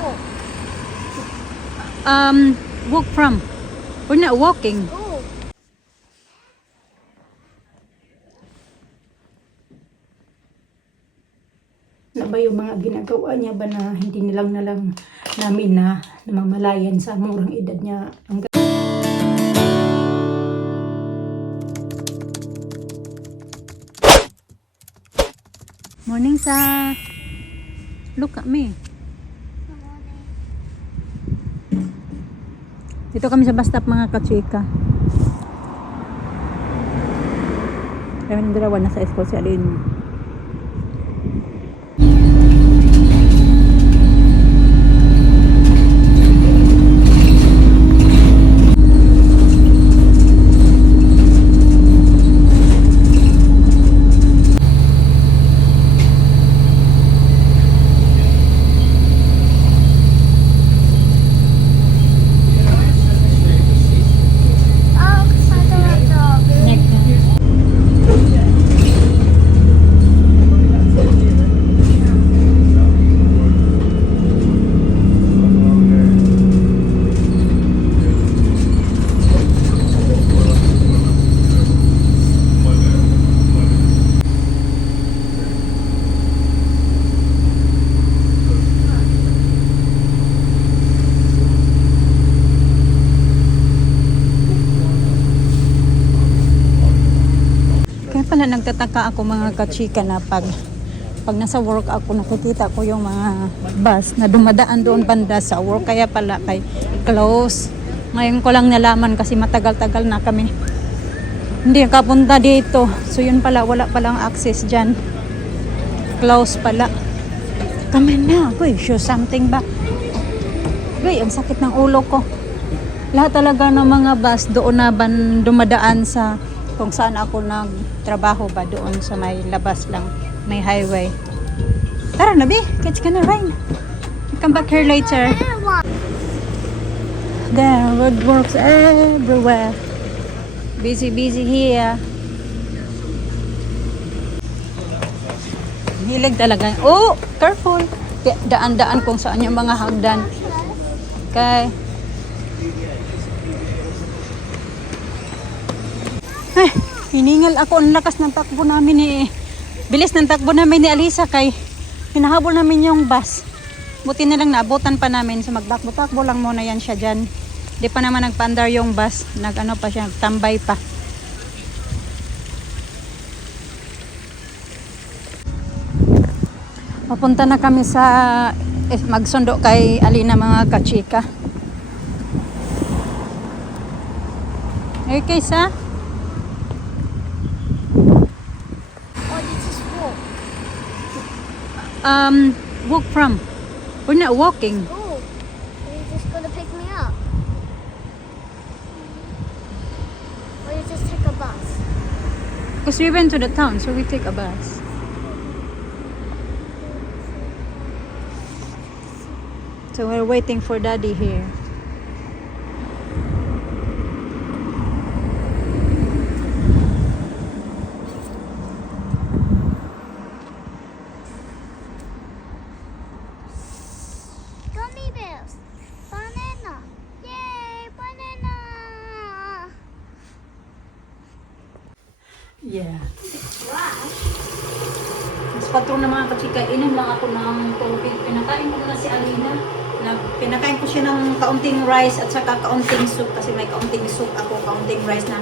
walk? Walk from. We're not walking. Oh. Na ba yung mga ginagawa niya ba na hindi nilang namin na namamalayan sa murang edad niya. Morning, Sa. Look at me. Dito kami sa bus stop, mga kachika. Kami ng dalawa nasa school si Alin. Pala nagtataka ako, mga kachika, na pag nasa work ako, nakikita ko yung mga bus na dumadaan doon banda sa work, kaya pala kay close. Ngayon ko lang nalaman kasi matagal-tagal na kami hindi nakapunta dito, so yun pala, wala palang access dyan, close pala. Come na, boy, show something ba? Boy, ang sakit ng ulo ko. Lahat talaga ng mga bus doon na dumadaan sa kung saan ako nagtrabaho ba, doon sa may labas lang, may highway. Tara na, be, catch ka na, Ryan. Come back here later. There, roadworks everywhere. Busy here. Hilig talaga. Oh, careful. Daan-daan kung saan yung mga hagdan. Okay. Ay, hiningal ako. Ang lakas ng takbo namin bilis ng takbo namin ni Alisa, kay hinahabol namin yung bus. Buti na lang naabutan pa namin, so magtakbo-takbo lang muna yan siya dyan. Di pa naman nagpandar yung bus, nag-ano pa siya, tambay pa. Papunta na kami sa magsundo kay Alina, mga kachika. Okay, Sa? Walk from. We're not walking. Oh. Are you just gonna pick me up? Or you just take a bus? Because we went to the town, so we take a bus. So we're waiting for Daddy here. Gummy bears! Banana! Yay! Banana! Yeah. Mas patro na, mga kachika, inom lang ako ng tubig. Pinakain ko na si Alina. Pinakain ko siya ng kaunting rice at saka kaunting soup, kasi may kaunting soup ako, kaunting rice na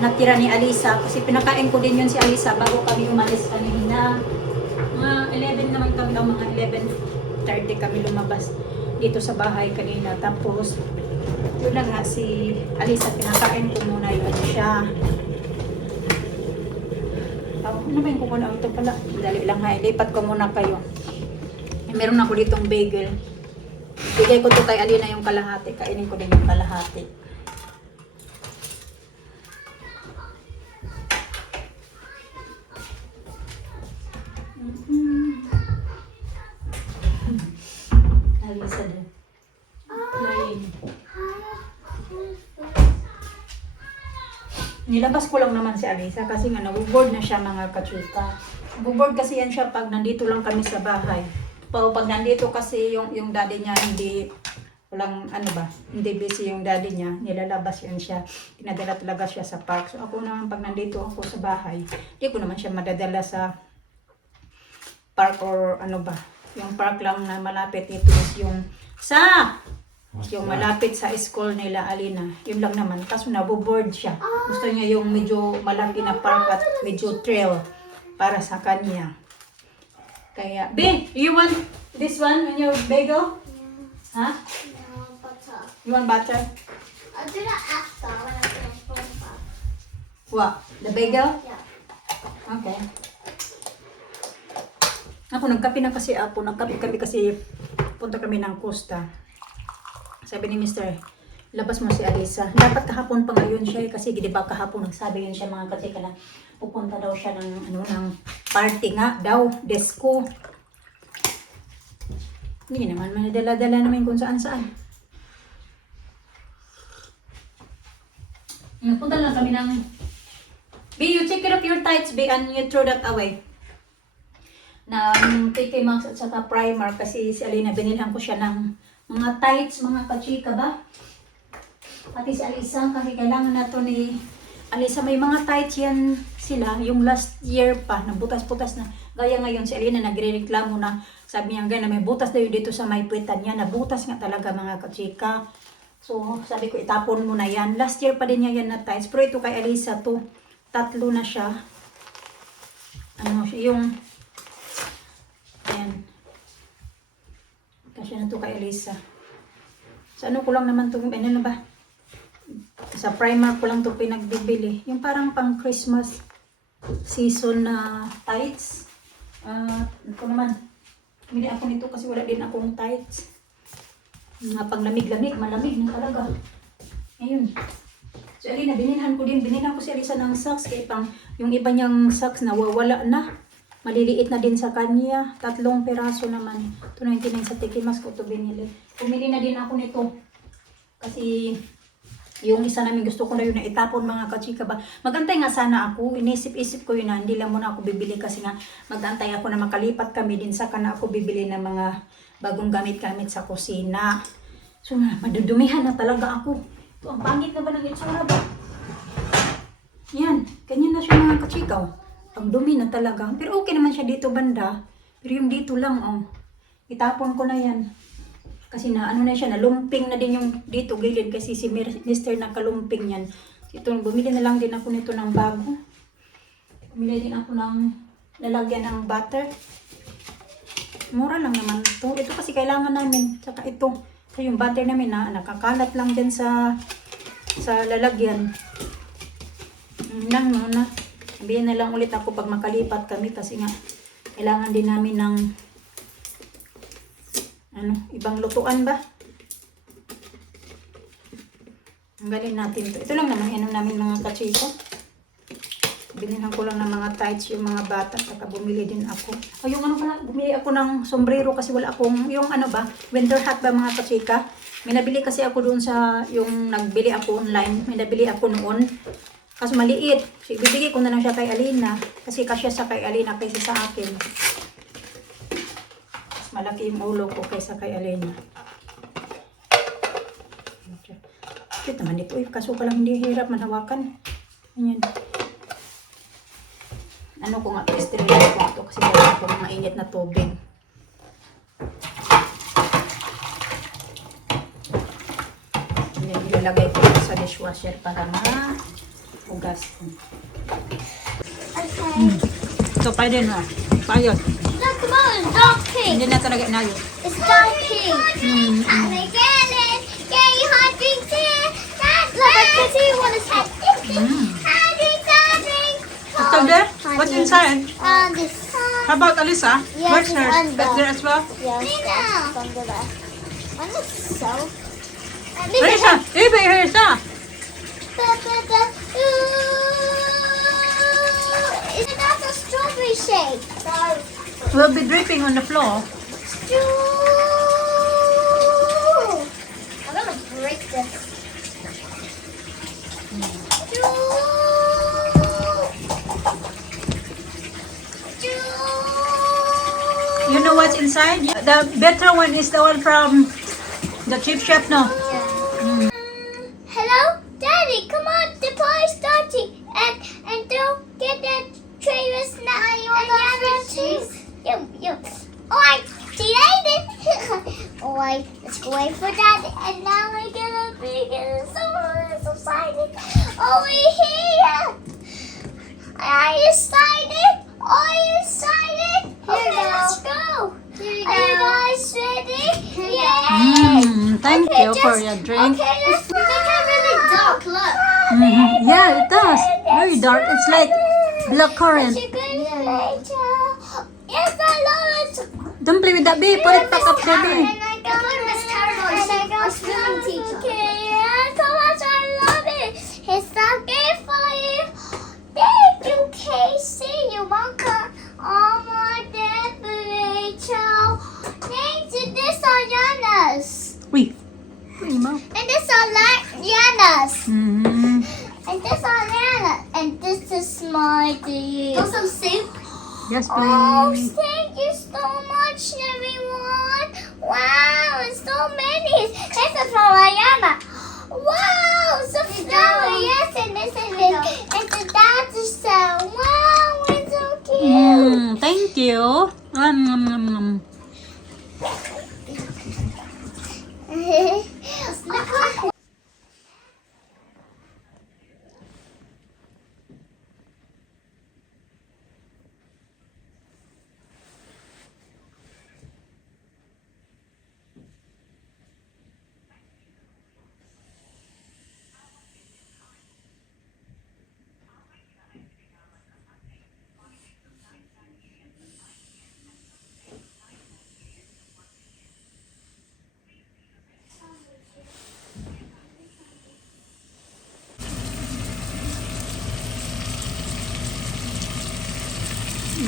natira ni Alisa. Kasi pinakain ko din yun si Alisa bago kami umalis kanina. Mga 11 naman kami, mga 11:30 kami lumabas dito sa bahay kanina. Tapos yun lang nga, si Alisa, pinakain ko muna yun siya. Ano ba yung kukunan? Ito pala, dali lang ha, lipat ko muna kayo. Meron ako ditong bagel. Bigay ko to kay Alina yung kalahati, kainin ko din yung kalahati. Alisa din. Plain. Nilabas ko lang naman si Alisa kasi nga nag-board na siya, mga kachika. Nag-board kasi yan siya pag nandito lang kami sa bahay. Pag nandito kasi yung daddy niya, hindi, walang ano ba, hindi busy yung daddy niya, nilalabas yun siya, pinadala talaga siya sa park. So ako naman, pag nandito ako sa bahay, hindi ko naman siya madadala sa park or ano ba. Yung park lang na malapit nito is yung malapit sa school nila, Alina. Yun lang naman. Kaso naboboard siya. Gusto niya yung medyo malaki na park at medyo trail para sa kanya. Kaya, B, you want this one on your bagel? Huh? No, butter. You want butter? I'll do that after when I finish phone call. What? The bagel? Yeah. Okay. Ako, nagkape na kasi ako. Nagkape kami kasi punta kami ng Costa. Sabi ni Mr. Labas mo si Alisa. Dapat kahapon pa ngayon siya kasi di ba kahapon nagsabi yun siya mga katsika na pupunta daw siya ng ng party nga daw, disco. Hindi naman manadala-dala namin kung saan-saan. Punta lang kami ng B, you take care of your tights, B, and you throw that away. Na TK Maxx at saka primer kasi si Alina binilhan ko siya ng mga tights, mga kachika ba? Pati si Alisa kasi kailangan na to ni Alisa, may mga tights yan sila yung last year pa na butas-butas na gaya ngayon si Alina nagrereklamo na sabi niya gana may butas daw dito sa may puwetan niya na butas nga talaga mga kachika. So sabi ko itapon mo na yan, last year pa din niya yan na tights pero ito kay Alisa to tatlo na siya yung ayan. Kasi na to kay Alisa. Sa ano ko lang naman to, ano ba? Sa Primark ko lang to pinagbibili. Yung parang pang Christmas season na tights. Ito naman. Bili ako nito kasi wala din akong tights. Mga pang lamig-lamig, malamig na talaga. Ayun. So Alina, binilhan ko si Alisa ng socks kaya pang yung iba niyang socks nawawala na. Maliliit na din sa kanya. 3 peraso naman. 2.99 sa TK Maxx ko ito binili. Pumili na din ako nito. Kasi yung isa namin gusto ko na yun na itapon mga kachika ba. Magantay nga sana ako. Inisip-isip ko yun na hindi lang muna ako bibili kasi nga magantay ako na makalipat kami din sa kana ako bibili ng mga bagong gamit-gamit sa kusina. So madudumihan na talaga ako. Ito, ang pangit na ba ng itsura ba? Yan. Ganyan na siya mga kachikaw. Ang dumi na talaga. Pero okay naman siya dito banda. Pero yung dito lang, itapon ko na yan. Kasi na, ano na siya, nalumping na din yung dito gilid. Kasi si Mr. nakalumping yan. Ito, bumili na lang din ako nito ng bago. Bumili din ako ng lalagyan ng butter. Mura lang naman ito. Ito kasi kailangan namin. Tsaka ito. So, yung butter namin nakakalat lang din sa lalagyan. Lang muna. Sabihin na lang ulit ako pag makalipat kami kasi nga kailangan din namin ng ibang lutuan ba? Tanggalin natin ito. Ito lang naman namin mga kachiko. Binilhan ko lang ng mga tights yung mga bata saka bumili din ako. Yung pala, bumili ako ng sombrero kasi wala akong yung winter hat ba mga kachika. May nabili kasi ako doon sa yung nagbili ako online. May nabili ako noon. Kasi maliit. So, ibibigay ko na lang siya kay Alina. Kasi kasya sa kay Alina kaysa sa akin. Mas malaki yung ulo ko kaysa kay Alina. Cute naman ito. Kaso palang hindi hirap manawakan. Ayan. Ano ko nga, sterilize ko ito kasi meron akong mainit na tubig. Ayan, ilalagay ko sa dishwasher para hugas. Okay. So, pwede na. Payot. Look, come on, dark pink. Hindi na talaga inayo. It's dark pink. And again, yay, hot pink here. Look, I can see one is hot. After there, what's inside? This. How about Alisa? Yes, Where's hers? under. Back there as well? Yes, that's under there. One is so. Alisa! Ibe, Alisa! Isn't that a strawberry shake? We'll be dripping on the floor. I'm gonna break this. You know what's inside? inside? The better one is the one from the cheap shop, no? Hello, Daddy. Come on, the party's starting, and don't get that trailers now. You. Alright, see you later. Alright, let's go wait for Daddy, and now we're gonna be so excited. Over here. Are you excited? Are you excited? Okay, let's go. Are you guys ready? Yeah. Thank Okay, you for just- your drink. Okay, let's make it really dark. Look. Yeah, it does. Very dark. It's like black currant. Yes, I love it. Don't play with that, babe. Put it back up there, babe. And I got Miss Carol. She's our swimming teacher. Yeah, so much. I love it. It's so good for you. Thank you, Casey. You're welcome. Oh my temperature. Thank you. This are Yanas. Uy. Uy, ma. And this are Yanas. Mm. And this are Yana. And this is my dear. Want some soup? Yes, Oh, please. thank you so much, everyone. Wow, it's so many. This is from Ayana. Wow, so flower. Yes, and this is it. And the dad is so. Wow, it's so cute. Thank you. Look.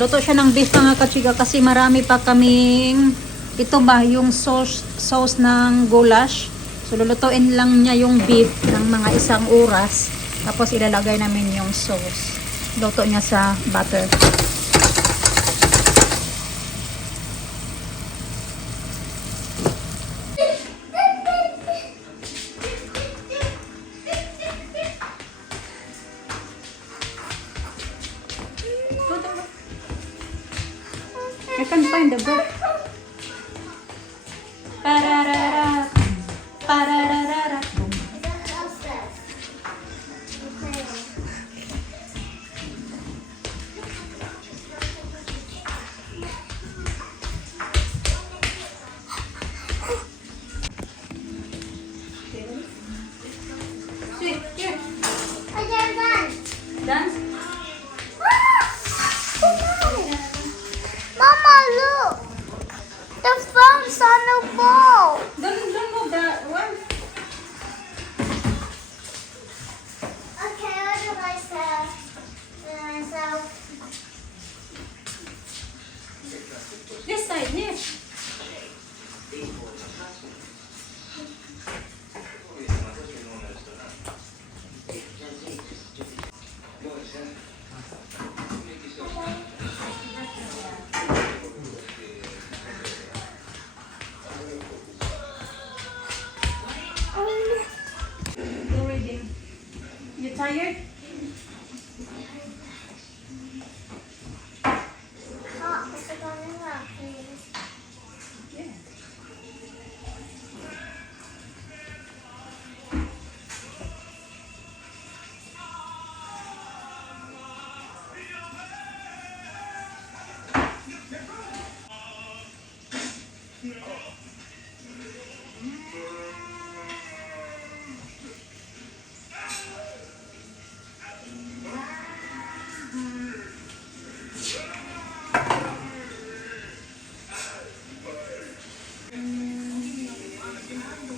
Luto siya ng beef mga kachiga kasi marami pa kaming ito ba yung sauce ng goulash. So lulutuin lang niya yung beef ng mga 1 oras. Tapos ilalagay namin yung sauce. Luto niya sa butter. I can find the book. Pararara. Pararara. Sweet, here. I'm done. Dance. Mama, look. The phone's on the wall. Don't move that one. Okay, I'll do myself. This side, here. Go reading. You tired?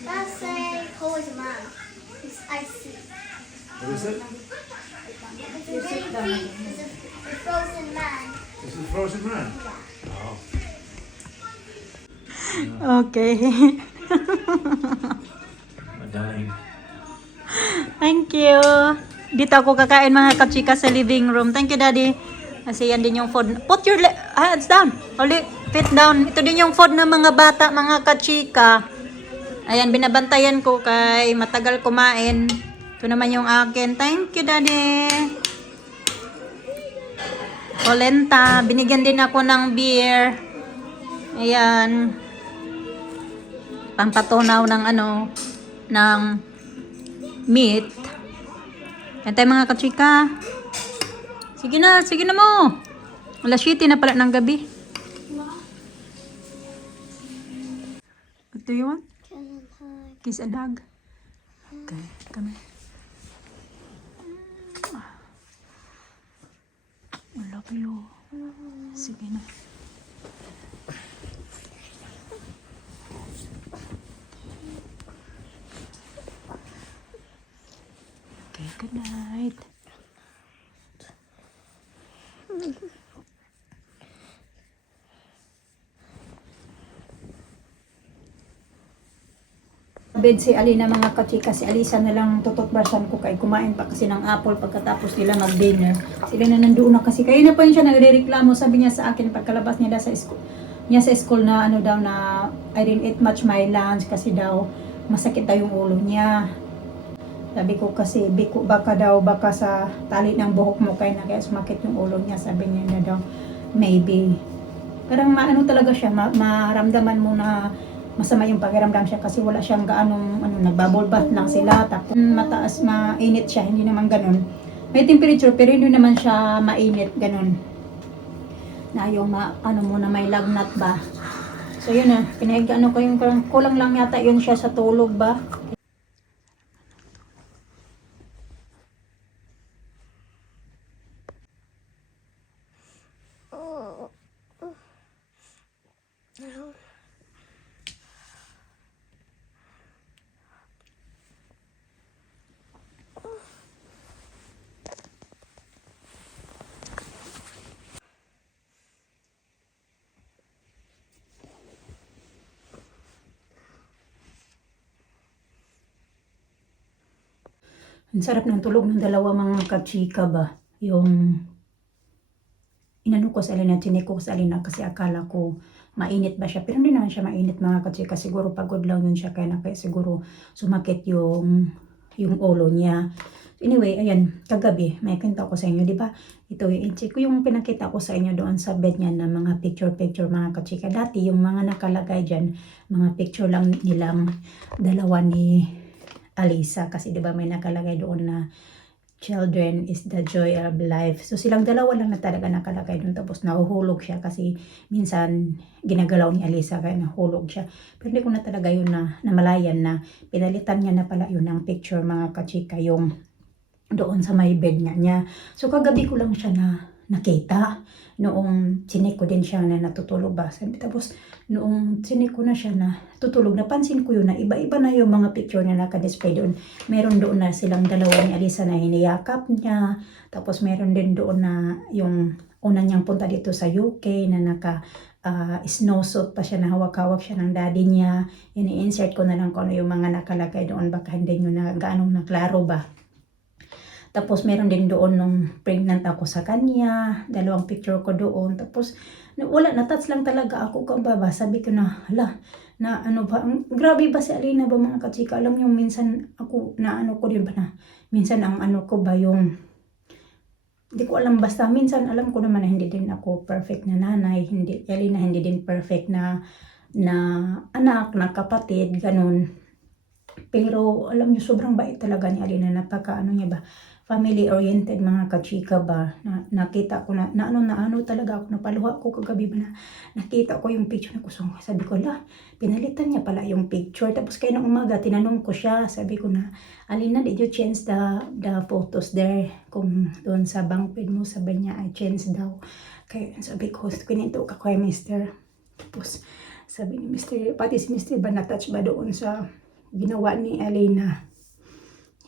That's a cold man. It's icy. What is it? It's a really big, it's a frozen man. This is Frozen Man. Okay. Dying. Thank you. Dito ako kakain mga kachika sa living room. Thank you, Daddy. Kasi yan din yung food. Put your hands down. Uli. Fit down. Ito din yung food ng mga bata, mga kachika. Ayan, binabantayan ko kay matagal kumain. Ito naman yung akin. Thank you, Daddy. Polenta. Binigyan din ako ng beer. Ayan. Pampatunaw ng ng meat. Yan tayo mga kachika. Sige na mo. Alas 7 na pala ng gabi. What do you want? Kiss and hug. Okay, come here. I love you. Sige na. Okay, good night. Bed si Alina mga kachika, si Alisa na lang tututbrushan ko kay kumain pa kasi ng apple pagkatapos nila mag-dinner. Sila na nandoon na kasi. Kaya na pa yun siya nagrereklamo. Sabi niya sa akin pagkalabas niya sa school na daw na I didn't eat much my lunch kasi daw masakit daw yung ulo niya. Sabi ko kasi baka sa tali ng buhok mo kaya sumakit yung ulo niya. Sabi niya na daw maybe. Parang talaga siya maramdaman mo na masama yung pakiramdam siya kasi wala siyang gaanong nagbubble bath lang sila tapos mataas mainit siya, hindi naman ganun. May temperature pero hindi naman siya mainit ganun. Na yung muna may lagnat ba. So yun na, ko yung kulang lang yata yun siya sa tulog ba. Ang sarap ng tulog ng dalawa mga kachika ba. Yung inano ko sa Alina, chinik ko sa Alina kasi akala ko mainit ba siya. Pero hindi naman siya mainit mga kachika. Siguro pagod lang yun siya kaya siguro sumakit yung ulo niya. Anyway, ayan, kagabi, may kwento ko sa inyo, di ba? Ito yung pinakita ko sa inyo doon sa bed niya na mga picture mga kachika. Dati yung mga nakalagay dyan, mga picture lang nilang dalawa ni Alisa kasi 'di ba may nakalagay doon na children is the joy of life. So silang dalawa lang na talaga nakalagay doon tapos nahuhulog siya kasi minsan ginagalaw ni Alisa kaya nahulog siya. Pero hindi ko na talaga yun na namalayan na pinalitan niya na pala yun ng picture mga kachika yung doon sa may bed niya. So kagabi ko lang siya na nakita noong sinik ko din siya na natutulog ba. Tapos noong sinik ko na siya na tutulog, napansin ko yun na iba-iba na yung mga picture na naka-display doon. Meron doon na silang dalawa ni Alisa na hiniyakap niya. Tapos meron din doon na yung una niyang punta dito sa UK na snowsuit pa siya na hawak-hawak siya ng daddy niya. Ini-insert ko na lang kung ano yung mga nakalagay doon. Baka hindi nyo na gaanong naklaro ba. Tapos meron din doon nung pregnant ako sa kanya, dalawang picture ko doon. Tapos wala, na-touch lang talaga ako kababa. Sabi ko na, hala, na ano ba, grabe ba si Alina ba mga kachika? Alam niyo, minsan ako, na ano ko din ba na, minsan ang ano ko ba yung, hindi ko alam, basta minsan alam ko naman na hindi din ako perfect na nanay, Alina hindi din perfect na anak, na kapatid, ganun. Pero alam niyo, sobrang bait talaga ni Alina, napaka niya ba, family-oriented mga kachika ba, nakita ko na ano talaga ako, napaluha ko kagabi ba na nakita ko yung picture na kusong. Sabi ko, pinalitan niya pala yung picture. Tapos kaya ng umaga, tinanong ko siya, sabi ko na, Alina, did you change the photos there? Kung doon sa bunk bed mo, sabi niya, I changed daw. Kaya sabi ko, kininto ka kay Mr. Tapos sabi ni Mr. Pati si Mr. ba na-touch ba doon sa ginawa ni Alina?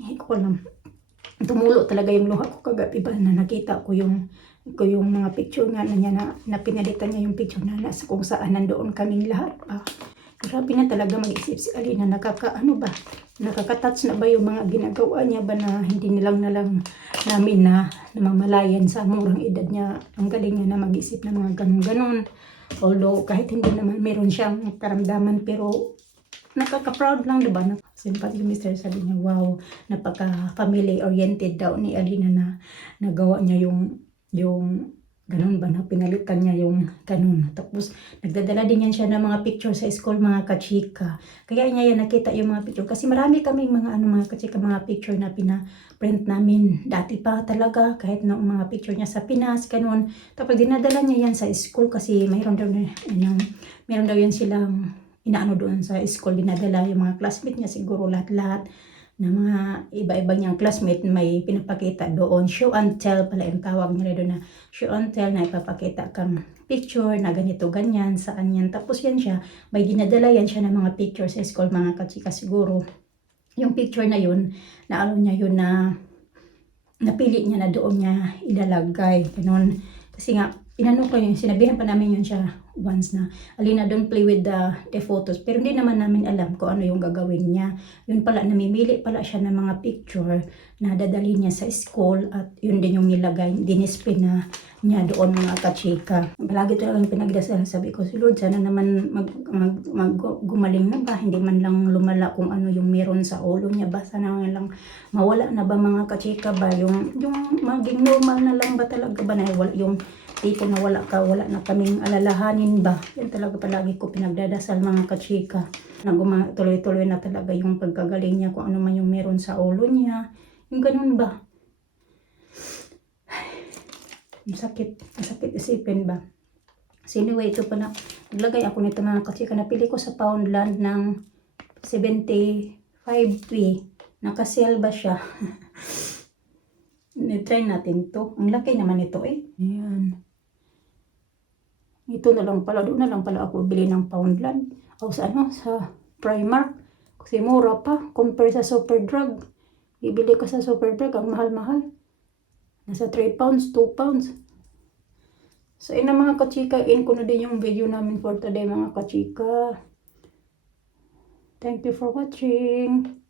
Hindi ko alam. Tumulo talaga yung luha ko kagabi ba na nakita ko yung mga picture nga na niya na pinalitan niya yung picture na nasa kung saan nandoon kaming lahat ba. Grabe na talaga mag-isip si Alina, nakaka-touch na ba yung mga ginagawa niya ba na hindi na lang namin na namamalayan sa murang edad niya. Ang galing niya na mag-isip ng mga ganun-ganon. Although kahit hindi naman meron siyang karamdaman, pero nakaka-proud lang, diba? Simpati yung mister, sabi niya, wow, napaka-family oriented daw ni Alina na nagawa niya yung ganun ba, na pinalitan niya yung ganun. Tapos nagdadala din yan siya ng mga picture sa school, mga kachika. Kaya niya yan nakita yung mga picture. Kasi marami kaming mga kachika, mga picture na pina-print namin. Dati pa talaga, kahit na mga picture niya sa Pinas, ganun. Tapos dinadala niya yan sa school kasi mayroon daw yan silang inaano doon sa school, dinadala yung mga classmate niya, siguro lahat-lahat na mga iba-iba niyang classmate may pinapakita doon. Show and tell pala yung tawag nila doon, na show and tell, na ipapakita kang picture na ganito, ganyan, saan yan. Tapos yan siya, may dinadala yan siya ng mga picture sa school, mga kachika. Siguro yung picture na yun, na ano niya yun, na napili niya na doon niya ilalagay, ganun. Kasi nga, inano ko yun, sinabihan pa namin yun siya once na, Alina, don't play with the photos. Pero hindi naman namin alam kung ano yung gagawin niya. Yun pala, namimili pala siya ng mga picture na dadalhin niya sa school, at yun din yung nilagay, dinisplay na niya doon, mga kachika. Palagi talagang pinagdasal, sabi ko, si Lord, sana naman gumaling na ba? Hindi man lang lumala kung ano yung meron sa ulo niya ba? Sana lang mawala na ba, mga kachika ba? Yung maging normal na lang ba talaga ba, na wala yung tipo na wala na kaming alalahanin ba. Yan talaga palagi ko pinagdadasal, mga kachika, na tuloy-tuloy na talaga yung pagkagaling niya, kung ano man yung meron sa ulo niya, yung ganun ba. Masakit isipin ba. So anyway, ito pala, naglagay ako nito, mga kachika, napili ko sa Poundland ng 75p, nakasale ba siya. Try natin to, ang laki naman ito eh. Ayan. Ito na lang pala, doon na lang pala ako bili ng Poundland. O sa Primark. Kasi mura pa, compare sa Superdrug. Bibili ka sa Superdrug, ang mahal-mahal. Nasa 3 pounds, 2 pounds. So ina, mga kachika, in ko na din yung video namin for today, mga kachika. Thank you for watching.